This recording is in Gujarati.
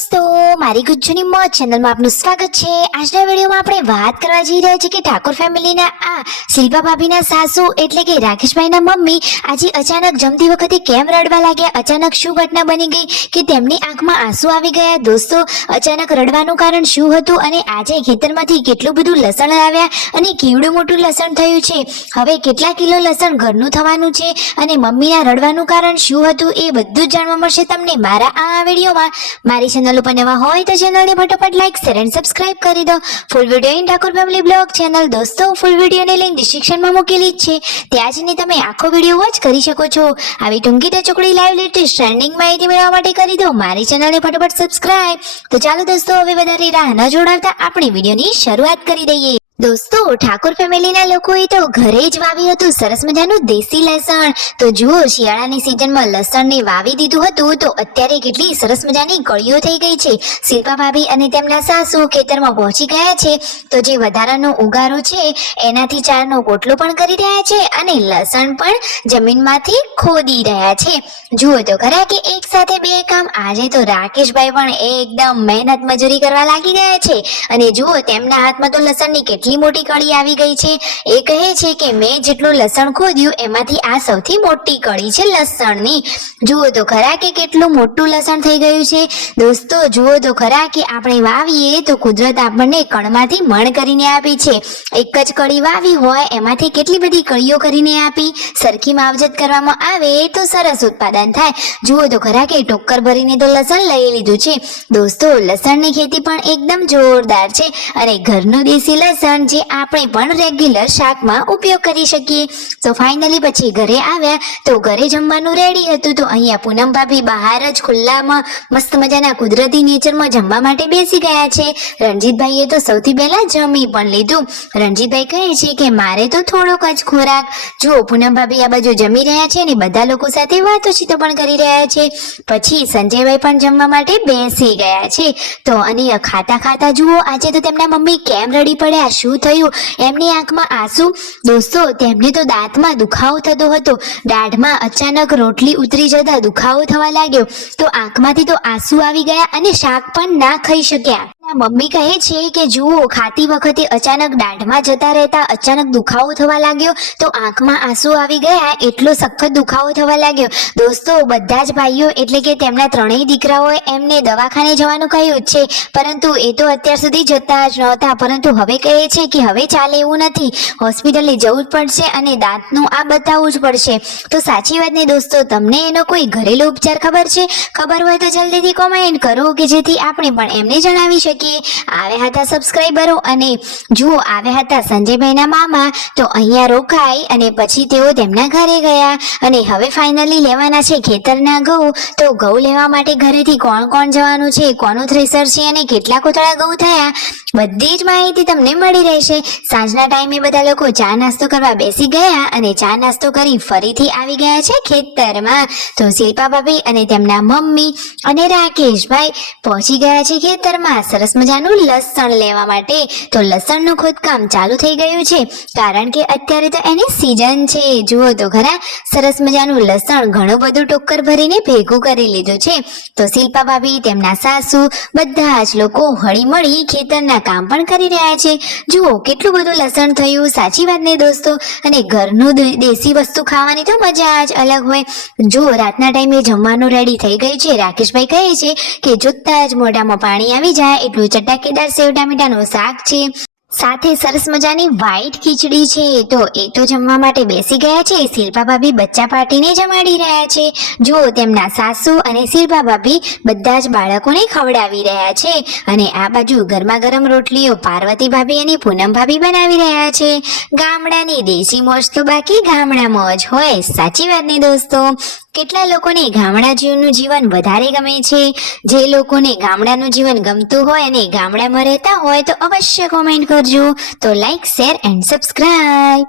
દોસ્તો, મારી ગુજ્જુની મોજ ચેનલમાં આપનું સ્વાગત છે। આજના વિડીયોમાં આપણે વાત કરવા જઈ રહ્યા છીએ કે ઠાકોર ફેમિલીના આ શિલ્પા ભાભીના સાસુ એટલે કે રાકેશભાઈના મમ્મી આજે અચાનક જમતી વખતે કેમ રડવા લાગ્યા, અચાનક શું ઘટના બની ગઈ કે તેમની આંખમાં આંસુ આવી ગયા। દોસ્તો, અચાનક રડવાનું કારણ શું હતું અને આજે ખેતરમાંથી કેટલું બધું લસણ આવ્યા અને કેવડું મોટું લસણ થયું છે, હવે કેટલા કિલો લસણ ઘરનું થવાનું છે અને મમ્મીના રડવાનું કારણ શું હતું એ બધું જ જાણવા મળશે તમને મારા આ વિડીયોમાં। મારી ચેનલ ઉપર નવા હોય તો ચેનલને ફટાફટ લાઈક શેર એન્ડ સબસ્ક્રાઇબ કરી દો। Full video in Thakor family blog channel દોસ્તો ફૂલ વિડીયોની લિંક ડિસ્ક્રિપ્શનમાં મૂકેલી જ છે, ત્યાં જઈને તમે આખો વિડીયો વોચ કરી શકો છો। આવી ટૂંકી ટચોકડી લાઈવ લેટેસ્ટ ટ્રેન્ડિંગ માહિતી મેળવવા માટે કરી દો મારી ચેનલને ફટાફટ સબસ્ક્રાઇબ। તો ચાલો દોસ્તો, હવે વધારે રાહ ન જોડાવતા આપણે વિડીયોની શરૂઆત કરી દઈએ। દોસ્તો, ઠાકોર ફેમિલીના લોકોએ તો ઘરે જ વાવ્યું હતું સરસ મજાનું દેશી લસણ। તો જુઓ, શિયાળાની સિઝનમાં લસણને વાવી દીધું હતું તો અત્યારે કેટલી સરસ મજાની કળીઓ થઈ ગઈ છે। શિલ્પા ભાભી અને તેમના સાસુ ખેતરમાં પહોંચી ગયા છે તો જે વધારાનો ઉગારો છે એનાથી ચારનો પોટલો પણ કરી રહ્યા છે અને લસણ પણ જમીનમાંથી ખોદી રહ્યા છે। જુઓ તો ખરા કે એક સાથે બે કામ। આજે તો રાકેશભાઈ પણ એકદમ મહેનત મજૂરી કરવા લાગી ગયા છે અને જુઓ, તેમના હાથમાં તો લસણની કેટલી મોટી કળી આવી ગઈ છે। એ કહે છે કે મેં જેટલું લસણ ખોદ્યું એમાંથી આ સૌથી મોટી કળી છે લસણની। જુઓ તો ખરા કે કેટલું મોટું લસણ થઈ ગયું છે। દોસ્તો, જુઓ તો ખરા કે આપણે વાવીએ તો કુદરત આપણને કણમાંથી મણ કરીને આપી છે। એક જ કળી વાવી હોય એમાંથી કેટલી બધી કળીઓ કરીને આપી। સરખી માવજત કરવામાં આવે તો સરસ ઉત્પાદન થાય। જુઓ તો ખરા કે ટોક્કર ભરીને તો લસણ લઈ લીધું છે। દોસ્તો, લસણની ખેતી પણ એકદમ જોરદાર છે અને ઘરનું દેશી લસણ જે આપણે પણ રેગ્યુલર શાકમાં ઉપયોગ કરી શકીએ। તો ફાઇનલી પછી ઘરે આવ્યા તો ઘરે જમવાનું રેડી હતું તો અહીંયા પૂનમ ભાભી બહાર જ ખુલ્લામાં મસ્ત મજાના કુદરતી નેચરમાં જમવા માટે બેસી ગયા છે। રણજીતભાઈએ તો સૌથી પહેલા જમી પણ લીધું। રણજીતભાઈ કહે છે કે મારે તો થોડોક જ ખોરાક। જુઓ, પૂનમ ભાભી આ બાજુ જમી રહ્યા છે અને બધા લોકો સાથે વાતોચીતો પણ કરી રહ્યા છે। પછી સંજયભાઈ પણ જમવા માટે બેસી ગયા છે। તો અને ખાતા ખાતા જુઓ, આજે તો તેમના મમ્મી કેમ રડી પડ્યા, શું થયું, એમની આંખમાં આંસુ। દોસ્તો, તેમને તો દાંતમાં દુખાવો થતો હતો, દાઢમાં અચાનક રોટલી ઉતરી જતા દુખાવો થવા લાગ્યો તો આંખમાંથી તો આંસુ આવી ગયા અને શાક પણ ના ખાઈ શક્યા। મમ્મી કહે છે કે જુઓ, ખાતી વખતે અચાનક દાઢમાં જતા રહેતા અચાનક દુખાવો થવા લાગ્યો તો આંખમાં આંસુ આવી ગયા, એટલો સખત દુખાવો થવા લાગ્યો। દોસ્તો, બધા જ ભાઈઓ એટલે કે તેમના ત્રણેય દીકરાઓએ એમને દવાખાને જવાનું કહ્યું છે, પરંતુ એ તો અત્યાર સુધી જતા જ નહોતા, પરંતુ હવે કહે છે કે હવે ચાલે એવું નથી, હોસ્પિટલે જવું જ પડશે અને દાંતનું આ બતાવવું જ પડશે। તો સાચી વાત ને દોસ્તો, તમને એનો કોઈ ઘરેલું ઉપચાર ખબર છે? ખબર હોય તો જલ્દીથી કોમેન્ટ કરો કે જેથી આપણે પણ એમને જણાવી શકીએ। આવ્યા હતા સબસ્ક્રાઈબરો અને જુઓ, આવ્યા હતા સંજયભાઈના મામા તો અહીંયા રોકાઈ અને પછી તેઓ તેમના ઘરે ગયા અને હવે ફાઇનલી લેવાના છે ખેતરના ઘઉં। તો ઘઉં લેવા માટે ઘરેથી કોણ કોણ જવાનું છે, કોનું થ્રેસર છે અને કેટલા કોથળા ઘઉં થયા, બધી જ માહિતી તમને મળી રહેશે। સાંજના ટાઈમે બધા લોકો ચા નાસ્તો કરવા બેસી ગયા અને ચા નાસ્તો કરી ફરીથી આવી ગયા છે ખેતરમાં। તો શિલ્પા ભાભી અને તેમના મમ્મી અને રાકેશભાઈ પહોંચી ગયા છે ખેતરમાં સરસ મજાનું લસણ લેવા માટે। તો લસણનું ખોદકામ ચાલુ થઈ ગયું છે કારણ કે અત્યારે તો એની સીઝન છે। જુઓ તો ખરા, સરસ મજાનું લસણ ઘણું બધું ટોક્કર ભરીને ભેગું કરી લીધું છે। તો શિલ્પા ભાભી, તેમના સાસુ, બધા જ લોકો હળી મળી ખેતરના કામ પણ કરી રહ્યા છે। જુઓ, કેટલું બધું લસણ થયું, સાચી વાત ને દોસ્તો, અને ઘરનું દેશી વસ્તુ ખાવાની તો મજા જ અલગ હોય। જુઓ, રાતના ટાઈમે જમવાનું રેડી થઈ ગયું છે। રાકેશભાઈ કહે છે કે જોતા જ મોઢામાં પાણી આવી જાય એટલું ચટાકેદાર સેવ ટામેટાનું શાક છે, સાથે સરસ મજાની વ્હાઈટ ખીચડી છે। તો એ તો જમવા માટે બેસી ગયા છે। શિલ્પા ભાભી બચ્ચા પાર્ટીને જમાડી રહ્યા છે। જુઓ, તેમના સાસુ અને શિલ્પા ભાભી બધા જ બાળકોને ખવડાવી રહ્યા છે અને આ બાજુ ગરમા ગરમ રોટલીઓ પાર્વતી ભાભી અને પૂનમ ભાભી બનાવી રહ્યા છે। ગામડાની દેશી મોજ તો બાકી ગામડામાં જ હોય, સાચી વાત ને દોસ્તો। કેટલા લોકોને ગામડા જીવનનું જીવન વધારે ગમે છે? જે લોકોને ગામડાનું જીવન ગમતું હોય અને ગામડામાં રહેતા હોય તો અવશ્ય કોમેન્ટ કરજો। તો લાઈક શેર એન્ડ સબસ્ક્રાઇબ।